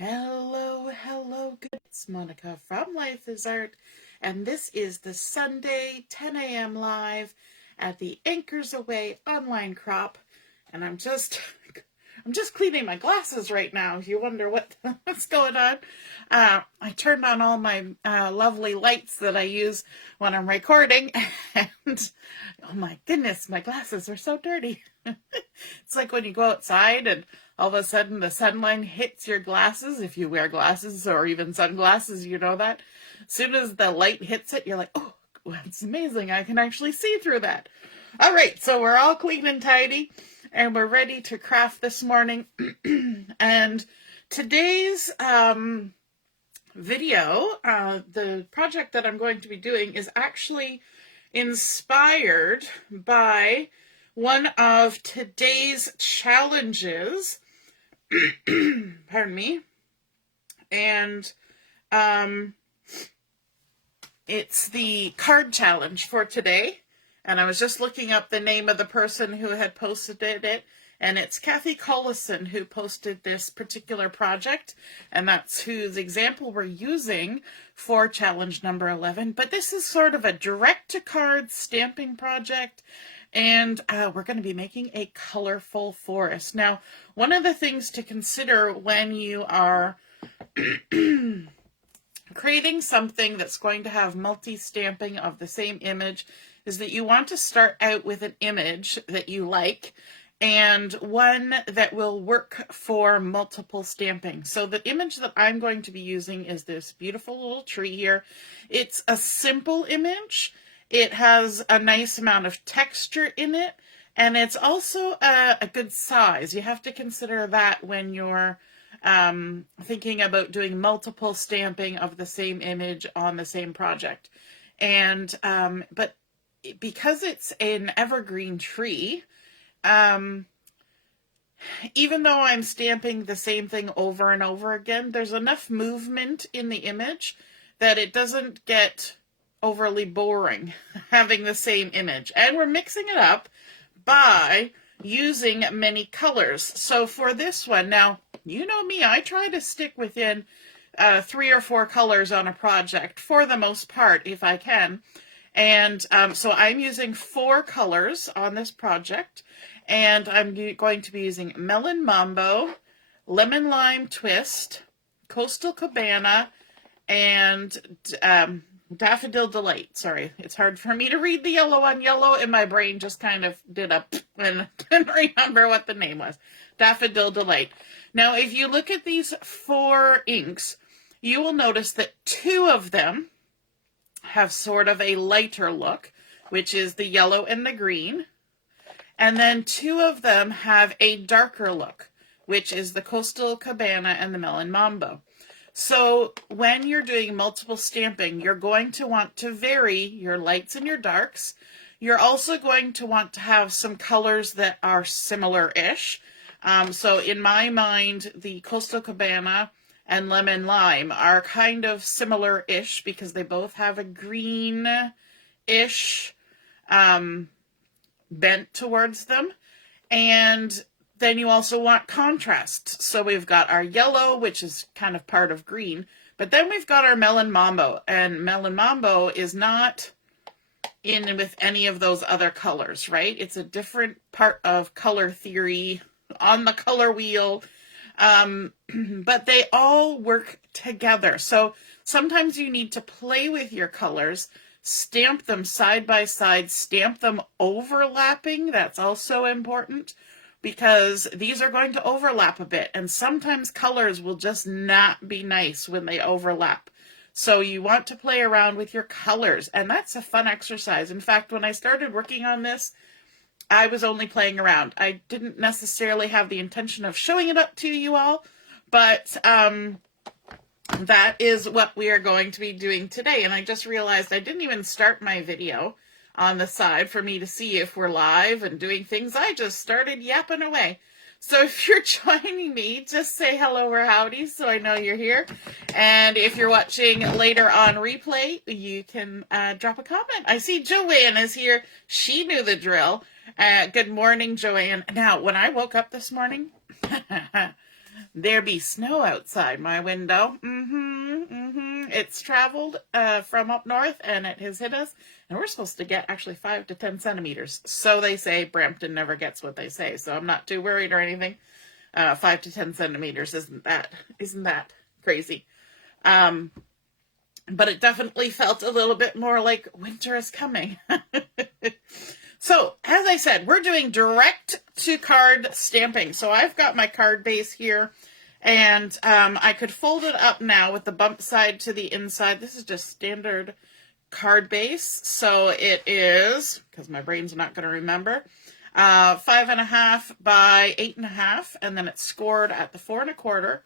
Hello, hello, good. It's Monica from Life is Art, and this is the Sunday 10 a.m. live at the Anchors Away online crop, and I'm just cleaning my glasses right now. If you wonder what's going on, I turned on all my lovely lights that I use when I'm recording, and oh my goodness, my glasses are so dirty. It's like when you go outside and all of a sudden the sunlight hits your glasses. If you wear glasses or even sunglasses, you know that. As soon as the light hits it, you're like, oh, that's amazing. I can actually see through that. All right, so we're all clean and tidy, and we're ready to craft this morning. And today's video, the project that I'm going to be doing is actually inspired by one of today's challenges. Pardon me. And it's the card challenge for today. And I was just looking up the name of the person who had posted it, and it's Kathy Collison who posted this particular project, and that's whose example we're using for challenge number 11. But this is sort of a direct-to-card stamping project, and we're going to be making a colorful forest. Now, one of the things to consider when you are creating something that's going to have multi-stamping of the same image is that you want to start out with an image that you like and one that will work for multiple stamping. So the image that I'm going to be using is this beautiful little tree here. It's a simple image. It has a nice amount of texture in it, and it's also a good size. You have to consider that when you're thinking about doing multiple stamping of the same image on the same project. And but because it's an evergreen tree, even though I'm stamping the same thing over and over again, there's enough movement in the image that it doesn't get overly boring having the same image. And we're mixing it up by using many colors. So for this one, now, you know me, I try to stick within 3 or 4 colors on a project for the most part, if I can. And so I'm using 4 colors on this project, and I'm going to be using Melon Mambo, Lemon Lime Twist, Coastal Cabana, and Daffodil Delight. Sorry, it's hard for me to read the yellow on yellow, and my brain just kind of did a and didn't remember what the name was. Daffodil Delight. Now, if you look at these 4 inks, you will notice that 2 of them have sort of a lighter look, which is the yellow and the green. And then 2 of them have a darker look, which is the Coastal Cabana and the Melon Mambo. So when you're doing multiple stamping, you're going to want to vary your lights and your darks. You're also going to want to have some colors that are similar-ish. So in my mind, the Coastal Cabana and Lemon Lime are kind of similar-ish because they both have a green-ish bent towards them. And then you also want contrast. So we've got our yellow, which is kind of part of green, but then we've got our Melon Mambo, and Melon Mambo is not in with any of those other colors, right? It's a different part of color theory on the color wheel. But they all work together. So sometimes you need to play with your colors, stamp them side by side, stamp them overlapping. That's also important because these are going to overlap a bit, and sometimes colors will just not be nice when they overlap. So you want to play around with your colors, and that's a fun exercise. In fact, when I started working on this, I was only playing around. I didn't necessarily have the intention of showing it up to you all, but that is what we are going to be doing today. And I just realized I didn't even start my video on the side for me to see if we're live and doing things. I just started yapping away. So if you're joining me, just say hello or howdy so I know you're here. And if you're watching later on replay, you can drop a comment. I see Joanne is here. She knew the drill. Good morning, Joanne. Now, when I woke up this morning, there be snow outside my window. It's traveled from up north, and it has hit us, and we're supposed to get actually 5 to 10 centimeters. So they say. Brampton never gets what they say, so I'm not too worried or anything. 5 to 10 centimeters isn't that crazy? But it definitely felt a little bit more like winter is coming. So, as I said, we're doing direct to card stamping. So I've got my card base here, and I could fold it up now with the bump side to the inside. This is just standard card base. So it is, because my brain's not going to remember, 5.5 by 8.5, and then it's scored at the 4 1/4.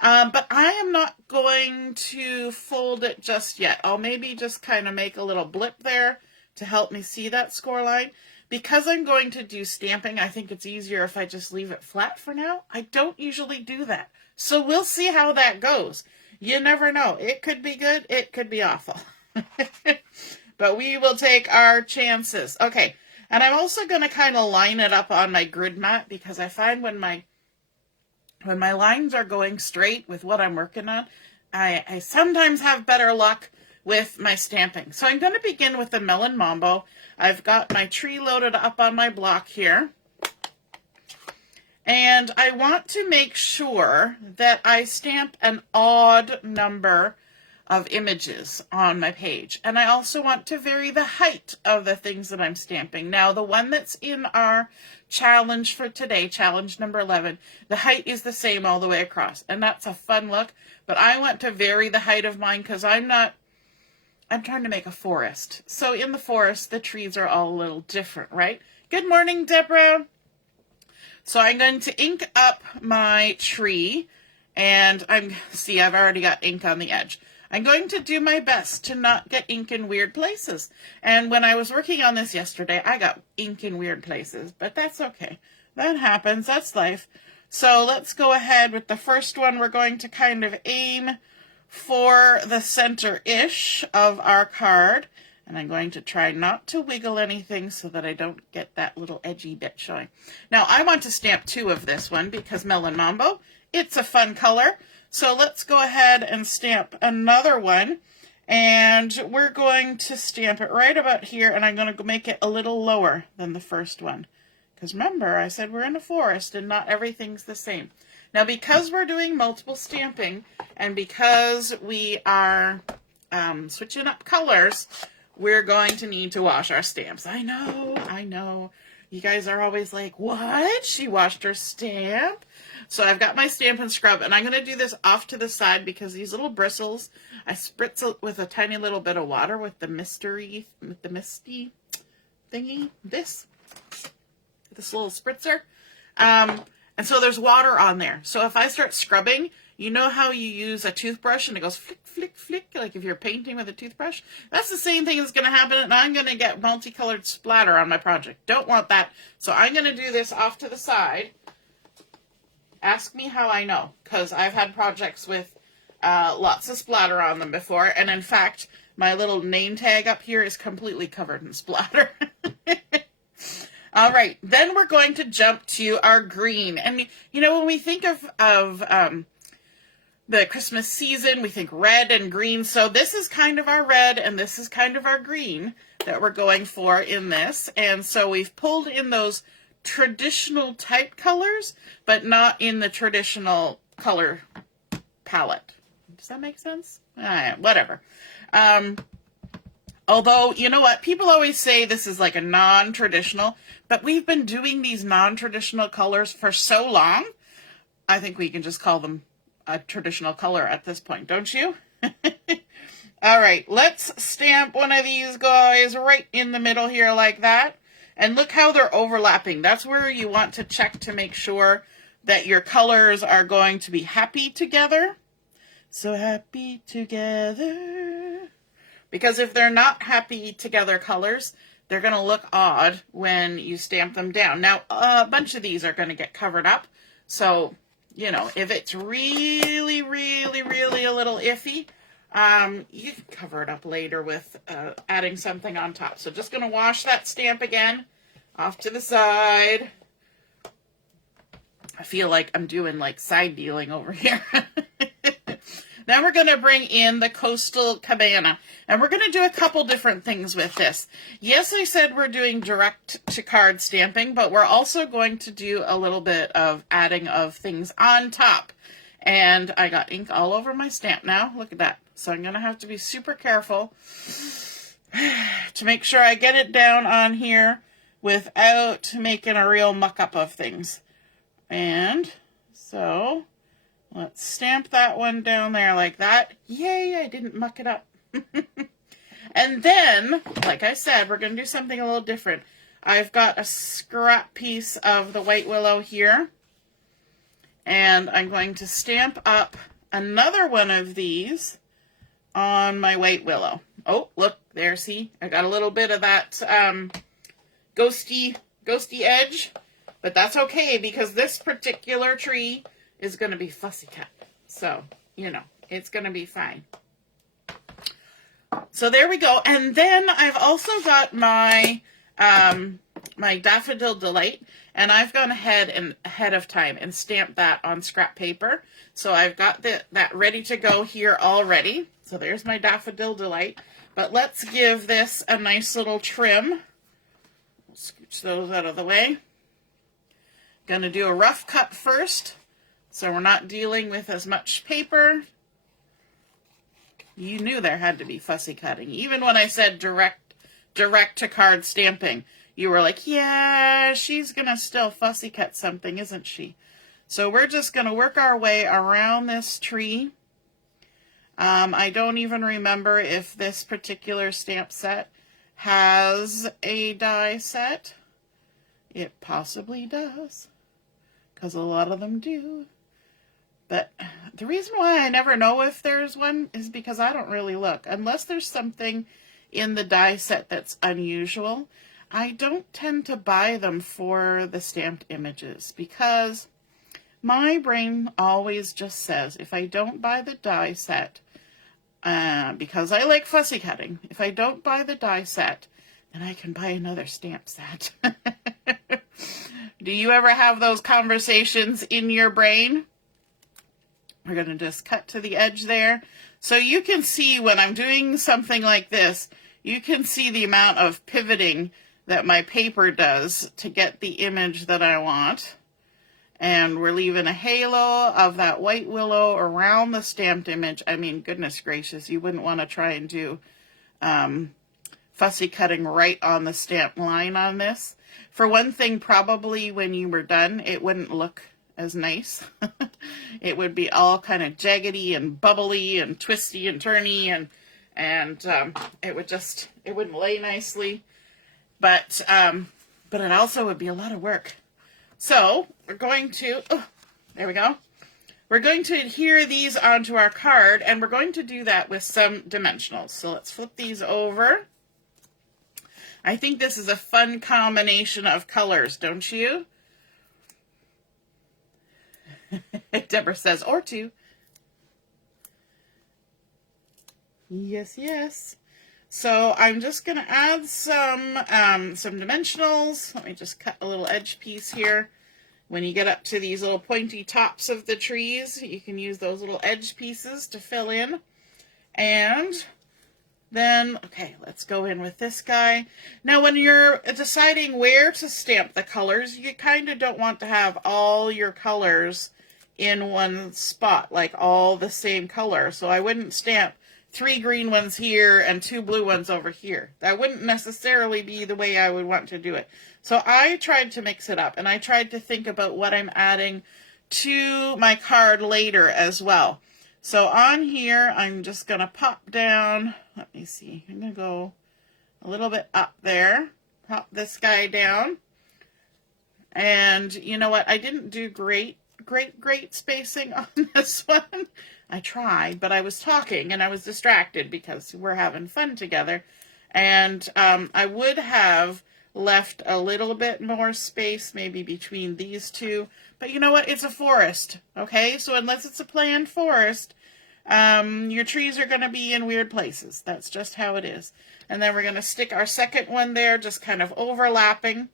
But I am not going to fold it just yet. I'll maybe just kind of make a little blip there to help me see that score line. Because I'm going to do stamping, I think it's easier if I just leave it flat for now. I don't usually do that. So we'll see how that goes. You never know. It could be good. It could be awful. But we will take our chances. Okay. And I'm also going to kind of line it up on my grid mat, because I find when my lines are going straight with what I'm working on, I sometimes have better luck with my stamping. So I'm going to begin with the Melon Mambo. I've got my tree loaded up on my block here. And I want to make sure that I stamp an odd number of images on my page. And I also want to vary the height of the things that I'm stamping. Now, the one that's in our challenge for today, challenge number 11, the height is the same all the way across. And that's a fun look. But I want to vary the height of mine because I'm trying to make a forest. So in the forest, the trees are all a little different, right? Good morning, Deborah. So I'm going to ink up my tree, and I've already got ink on the edge. I'm going to do my best to not get ink in weird places. And when I was working on this yesterday, I got ink in weird places, but that's okay. That happens. That's life. So let's go ahead with the first one. We're going to kind of aim for the center-ish of our card. And I'm going to try not to wiggle anything so that I don't get that little edgy bit showing. Now, I want to stamp 2 of this one because Melon Mambo, it's a fun color. So let's go ahead and stamp another one. And we're going to stamp it right about here. And I'm going to make it a little lower than the first one. Because remember, I said we're in a forest and not everything's the same. Now, because we're doing multiple stamping and because we are switching up colors, we're going to need to wash our stamps. I know. You guys are always like, what? She washed her stamp? So I've got my Stampin' Scrub, and I'm going to do this off to the side because these little bristles, I spritz it with a tiny little bit of water with the misty thingy, this little spritzer. And so there's water on there. So if I start scrubbing, you know how you use a toothbrush and it goes flick, flick, flick, like if you're painting with a toothbrush? That's the same thing that's going to happen, and I'm going to get multicolored splatter on my project. Don't want that. So I'm going to do this off to the side. Ask me how I know, because I've had projects with lots of splatter on them before, and in fact, my little name tag up here is completely covered in splatter. All right, then we're going to jump to our green. And, you know, when we think of the Christmas season, we think red and green. So this is kind of our red, and this is kind of our green that we're going for in this. And so we've pulled in those traditional type colors, but not in the traditional color palette. Does that make sense? Whatever. Although, you know what? People always say this is like a non-traditional, but we've been doing these non-traditional colors for so long, I think we can just call them a traditional color at this point, don't you? All right, let's stamp one of these guys right in the middle here like that. And look how they're overlapping. That's where you want to check to make sure that your colors are going to be happy together. So happy together. Because if they're not happy together colors, they're going to look odd when you stamp them down. Now, a bunch of these are going to get covered up. So, you know, if it's really, really, really a little iffy, you can cover it up later with adding something on top. So just going to wash that stamp again off to the side. I feel like I'm doing like side dealing over here. Now we're going to bring in the Coastal Cabana, and we're going to do a couple different things with this. Yes, I said we're doing direct to card stamping, but we're also going to do a little bit of adding of things on top. And I got ink all over my stamp now. Look at that. So I'm going to have to be super careful to make sure I get it down on here without making a real muck up of things. And so let's stamp that one down there like that. Yay, I didn't muck it up. And then, like I said, we're going to do something a little different. I've got a scrap piece of the white willow here. And I'm going to stamp up another one of these on my white willow. Oh, look, there, see? I got a little bit of that ghosty edge. But that's okay, because this particular tree is going to be fussy cut. So, you know, it's going to be fine. So there we go. And then I've also got my my Daffodil Delight, and I've gone ahead of time and stamped that on scrap paper. So I've got that ready to go here already. So there's my Daffodil Delight. But let's give this a nice little trim. Scooch those out of the way. Gonna do a rough cut first, so we're not dealing with as much paper. You knew there had to be fussy cutting. Even when I said direct to card stamping, you were like, yeah, she's gonna still fussy cut something, isn't she? So we're just gonna work our way around this tree. I don't even remember if this particular stamp set has a die set. It possibly does, because a lot of them do. But the reason why I never know if there's one is because I don't really look. Unless there's something in the die set that's unusual, I don't tend to buy them for the stamped images, because my brain always just says, if I don't buy the die set, because I like fussy cutting, if I don't buy the die set, then I can buy another stamp set. Do you ever have those conversations in your brain? We're going to just cut to the edge there. So you can see when I'm doing something like this, you can see the amount of pivoting that my paper does to get the image that I want. And we're leaving a halo of that white willow around the stamped image. I mean, goodness gracious, you wouldn't want to try and do fussy cutting right on the stamp line on this. For one thing, probably when you were done, it wouldn't look as nice. It would be all kind of jaggedy and bubbly and twisty and turny, and it wouldn't lay nicely. But it also would be a lot of work. So we're going to, there we go. We're going to adhere these onto our card, and we're going to do that with some dimensionals. So let's flip these over. I think this is a fun combination of colors, don't you? Deborah says, or two. Yes, yes. So I'm just going to add some dimensionals. Let me just cut a little edge piece here. When you get up to these little pointy tops of the trees, you can use those little edge pieces to fill in. And then, okay, let's go in with this guy. Now, when you're deciding where to stamp the colors, you kind of don't want to have all your colors in one spot, like all the same color. So I wouldn't stamp 3 green ones here and 2 blue ones over here. That wouldn't necessarily be the way I would want to do it. So I tried to mix it up, and I tried to think about what I'm adding to my card later as well. So on here, I'm just going to pop down, let me see, I'm going to go a little bit up there, pop this guy down. And you know what, I didn't do great spacing on this one. I tried, but I was talking and I was distracted because we're having fun together. And I would have left a little bit more space maybe between these two. But you know what? It's a forest, okay? So unless it's a planned forest, your trees are going to be in weird places. That's just how it is. And then we're going to stick our second one there, just kind of overlapping.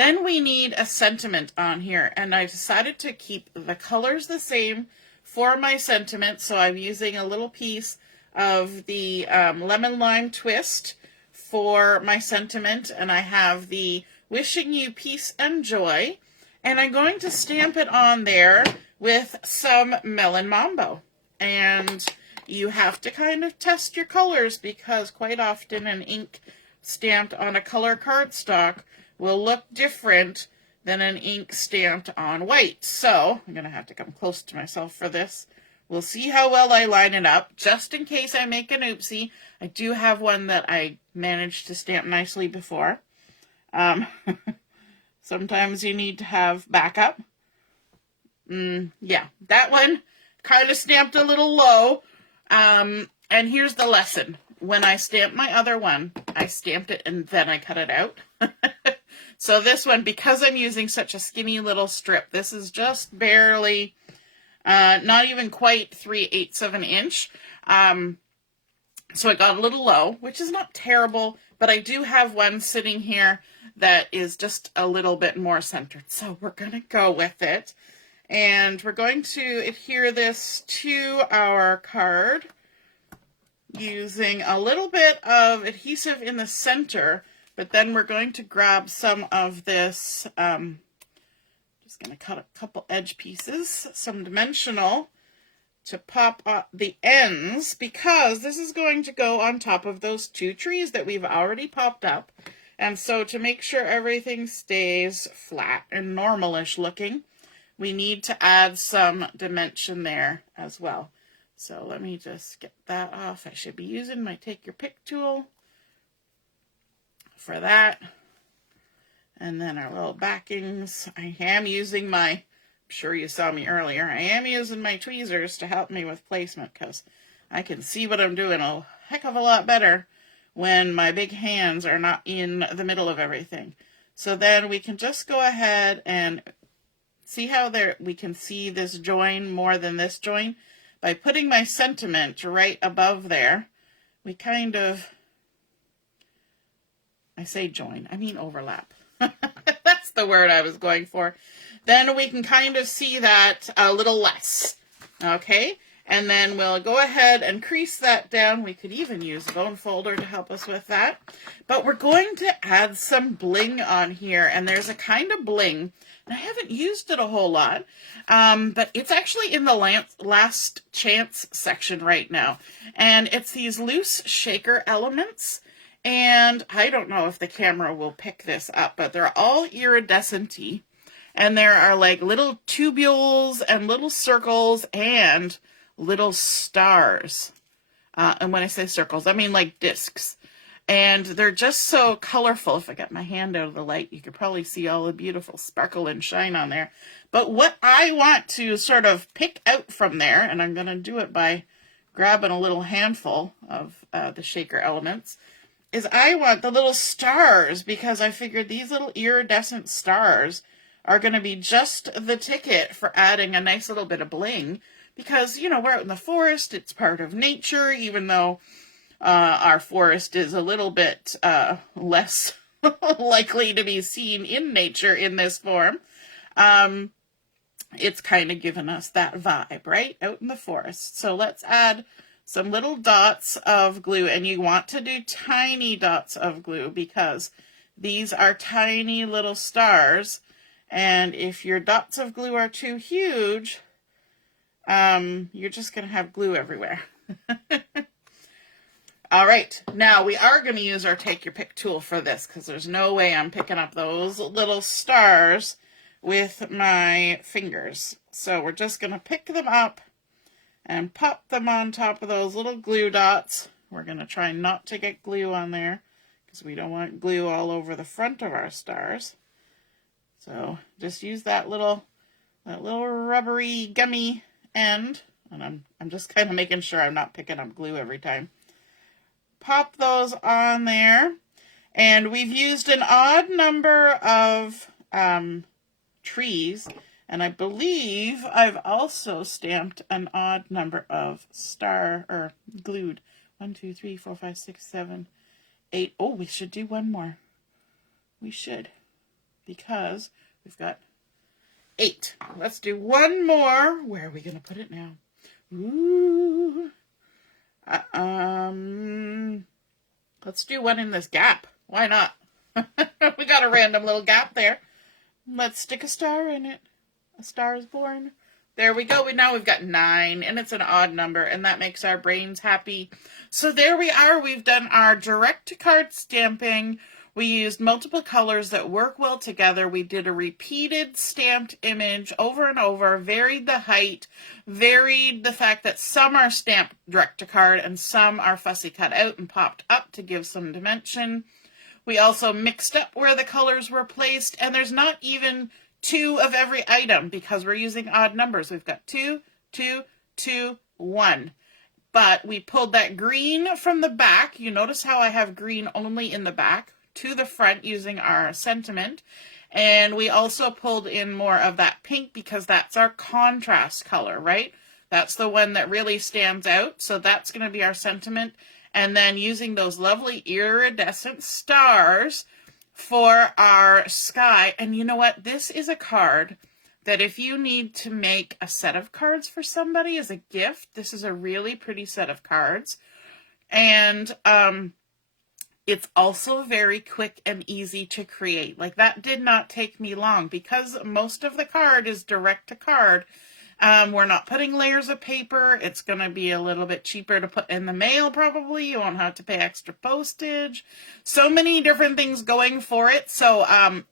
Then we need a sentiment on here, and I decided to keep the colors the same for my sentiment, so I'm using a little piece of the Lemon Lime Twist for my sentiment, and I have the Wishing You Peace and Joy, and I'm going to stamp it on there with some Melon Mambo. And you have to kind of test your colors, because quite often an ink stamped on a color cardstock will look different than an ink stamped on white. So I'm going to have to come close to myself for this. We'll see how well I line it up. Just in case I make an oopsie, I do have one that I managed to stamp nicely before. Sometimes you need to have backup. Yeah, that one kind of stamped a little low. And here's the lesson. When I stamped my other one, I stamped it and then I cut it out. So this one, because I'm using such a skinny little strip, this is just barely, not even quite 3/8 of an inch. So it got a little low, which is not terrible, but I do have one sitting here that is just a little bit more centered. So we're going to go with it. And we're going to adhere this to our card using a little bit of adhesive in the center, but then we're going to grab some of this, just going to cut a couple edge pieces, some dimensional, to pop up the ends, because this is going to go on top of those two trees that we've already popped up. And so to make sure everything stays flat and normalish looking, we need to add some dimension there as well. So let me just get that off. I should be using my Take Your Pick tool for that. And then our little backings. I am using my, I'm sure you saw me earlier, I am using my tweezers to help me with placement, because I can see what I'm doing a heck of a lot better when my big hands are not in the middle of everything. So then we can just go ahead and see how there we can see this join more than this join. By putting my sentiment right above there, we kind of, I say join, I mean overlap. That's the word I was going for. Then we can kind of see that a little less. Okay, and then we'll go ahead and crease that down. We could even use a bone folder to help us with that. But we're going to add some bling on here, and there's a kind of bling, and I haven't used it a whole lot, but it's actually in the last chance section right now. And it's these loose shaker elements. And I don't know if the camera will pick this up, but they're all iridescent-y. And there are like little tubules and little circles and little stars. And when I say circles, I mean like discs. And they're just so colorful. If I got my hand out of the light, you could probably see all the beautiful sparkle and shine on there. But what I want to sort of pick out from there, and I'm going to do it by grabbing a little handful of the shaker elements, is I want the little stars, because I figured these little iridescent stars are going to be just the ticket for adding a nice little bit of bling, because, you know, we're out in the forest, it's part of nature, even though our forest is a little bit less likely to be seen in nature in this form. It's kind of given us that vibe, right? Out in the forest. So let's add some little dots of glue, and you want to do tiny dots of glue, because these are tiny little stars, and if your dots of glue are too huge, you're just going to have glue everywhere. All right, now we are going to use our Take Your Pick tool for this, because there's no way I'm picking up those little stars with my fingers. So we're just going to pick them up and pop them on top of those little glue dots. We're going to try not to get glue on there, because we don't want glue all over the front of our stars. So just use that little rubbery gummy end, and I'm just kind of making sure I'm not picking up glue every time. Pop those on there, and we've used an odd number of trees, and I believe I've also stamped an odd number of glued. 1, 2, 3, 4, 5, 6, 7, 8. Oh, we should do one more. We should, because we've got 8. Let's do one more. Where are we going to put it now? Ooh. Let's do one in this gap. Why not? We got a random little gap there. Let's stick a star in it. A star is born. There we go. Now we've got 9, and it's an odd number, and that makes our brains happy. So there we are. We've done our direct-to-card stamping. We used multiple colors that work well together. We did a repeated stamped image over and over, varied the height, varied the fact that some are stamped direct-to-card and some are fussy cut out and popped up to give some dimension. We also mixed up where the colors were placed, and there's not even 2 of every item because we're using odd numbers. We've got 2, 2, 2, 1. But we pulled that green from the back. You notice how I have green only in the back to the front using our sentiment. And we also pulled in more of that pink because that's our contrast color, right? That's the one that really stands out. So that's going to be our sentiment. And then using those lovely iridescent stars for our sky. And you know what? This is a card that if you need to make a set of cards for somebody as a gift, this is a really pretty set of cards. And it's also very quick and easy to create. Like, that did not take me long because most of the card is direct to card. We're not putting layers of paper. It's going to be a little bit cheaper to put in the mail probably. You won't have to pay extra postage. So many different things going for it. So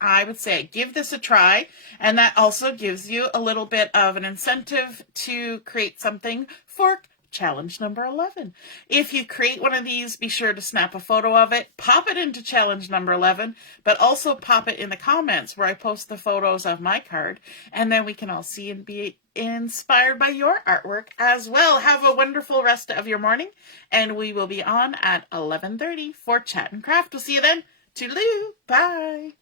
I would say give this a try. And that also gives you a little bit of an incentive to create something for challenge number 11. If you create one of these, be sure to snap a photo of it, pop it into challenge number 11, but also pop it in the comments where I post the photos of my card, and then we can all see and be inspired by your artwork as well. Have a wonderful rest of your morning, and we will be on at 11:30 for Chat and Craft. We'll see you then. Toodaloo. Bye.